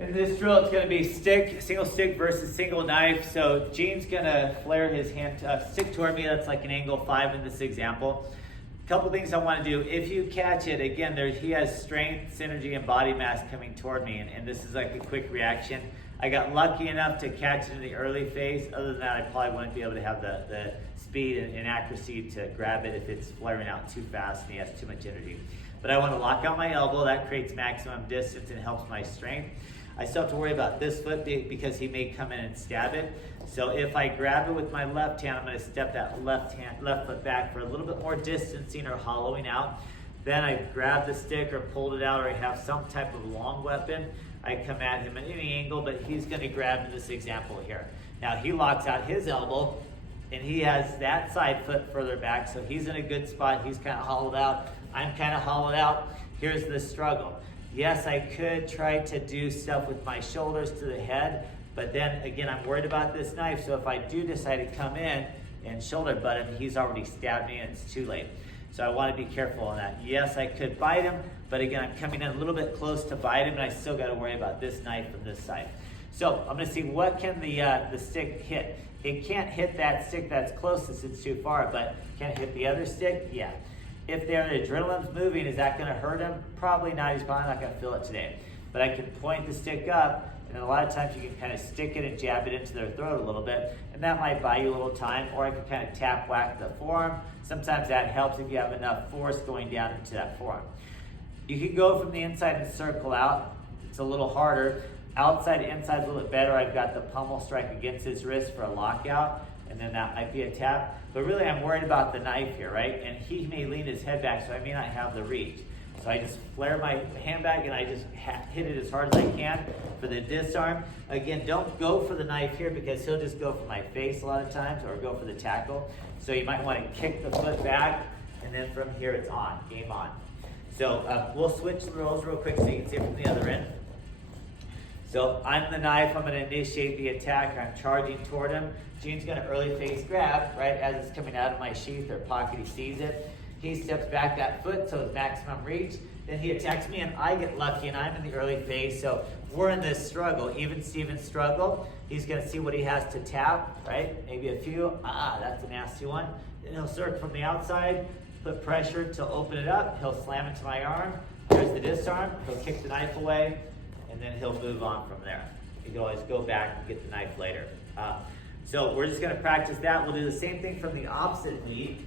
In this drill, it's going to be single stick versus single knife. So Gene's going to flare his hand, stick toward me. That's like an angle 5 in this example. A couple things I want to do. If you catch it, again, he has strength, synergy, and body mass coming toward me. And this is like a quick reaction. I got lucky enough to catch it in the early phase. Other than that, I probably wouldn't be able to have the speed and accuracy to grab it if it's flaring out too fast and he has too much energy. But I want to lock out my elbow. That creates maximum distance and helps my strength. I still have to worry about this foot because he may come in and stab it. So if I grab it with my left hand, I'm going to step that left foot back for a little bit more distancing or hollowing out. Then I grab the stick or pulled it out, or I have some type of long weapon. I come at him at any angle, but he's going to grab in this example here. Now he locks out his elbow, and he has that side foot further back, so he's in a good spot. He's kind of hollowed out. I'm kind of hollowed out. Here's the struggle. Yes, I could try to do stuff with my shoulders to the head, but then again, I'm worried about this knife, so if I do decide to come in and shoulder butt him, he's already stabbed me and it's too late. So I want to be careful on that. Yes, I could bite him, but again, I'm coming in a little bit close to bite him, and I still got to worry about this knife from this side. So I'm going to see what can the stick hit. It can't hit that stick that's closest, it's too far, but can it hit the other stick? Yeah. If their adrenaline's moving, is that going to hurt him? Probably not. He's probably not going to feel it today. But I can point the stick up, and a lot of times you can kind of stick it and jab it into their throat a little bit, and that might buy you a little time, or I can kind of tap whack the forearm. Sometimes that helps if you have enough force going down into that forearm. You can go from the inside and circle out. It's a little harder. Outside, inside is a little bit better. I've got the pummel strike against his wrist for a lockout, and then that might be a tap. But really, I'm worried about the knife here, right? And he may lean his head back, so I may not have the reach. So I just flare my hand back, and I just hit it as hard as I can for the disarm. Again, don't go for the knife here because he'll just go for my face a lot of times, or go for the tackle. So you might want to kick the foot back, and then from here it's on, game on. So we'll switch the roles real quick so you can see it from the other end. So I'm the knife, I'm going to initiate the attack, I'm charging toward him. Gene's going to early phase grab, right, as it's coming out of my sheath or pocket, he sees it. He steps back that foot, so his maximum reach. Then he attacks me, and I get lucky, and I'm in the early phase. So we're in this struggle, even Steven struggle. He's going to see what he has to tap, right? Maybe a few. That's a nasty one. Then he'll circle from the outside, put pressure to open it up. He'll slam into my arm. There's the disarm. He'll kick the knife away, and then he'll move on from there. You can always go back and get the knife later. So we're just going to practice that. We'll do the same thing from the opposite knee.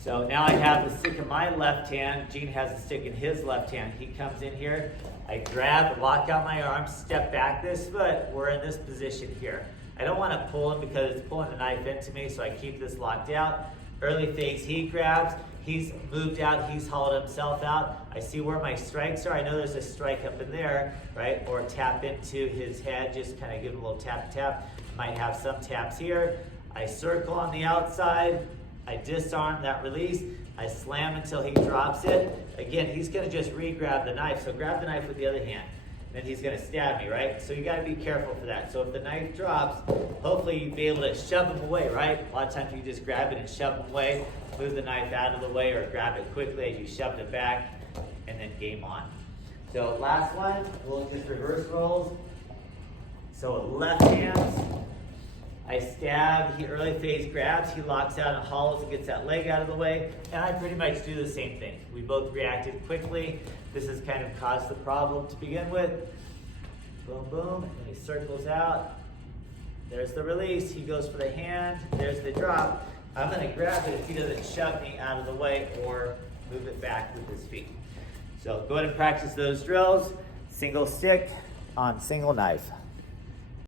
So now I have the stick in my left hand. Gene has the stick in his left hand. He comes in here. I grab, lock out my arm, step back this foot. We're in this position here. I don't want to pull him because it's pulling the knife into me, so I keep this locked out. Early phase, he grabs. He's moved out. He's hauled himself out. I see where my strikes are. I know there's a strike up in there, right? Or tap into his head. Just kind of give him a little tap. Might have some taps here. I circle on the outside. I disarm that release. I slam until he drops it. Again, he's going to just re-grab the knife. So grab the knife with the other hand. Then he's going to stab me, right? So you got to be careful for that. So if the knife drops, hopefully you'll be able to shove him away, right? A lot of times you just grab it and shove him away, move the knife out of the way, or grab it quickly as you shoved it back, and then game on. So last one, we'll just reverse rolls. So left hands, I stab, he early phase grabs, he locks out and hollows and gets that leg out of the way, and I pretty much do the same thing. We both reacted quickly. This has kind of caused the problem to begin with. Boom, boom, and he circles out. There's the release, he goes for the hand, there's the drop. I'm gonna grab it if he doesn't shove me out of the way or move it back with his feet. So go ahead and practice those drills. Single stick on single knife.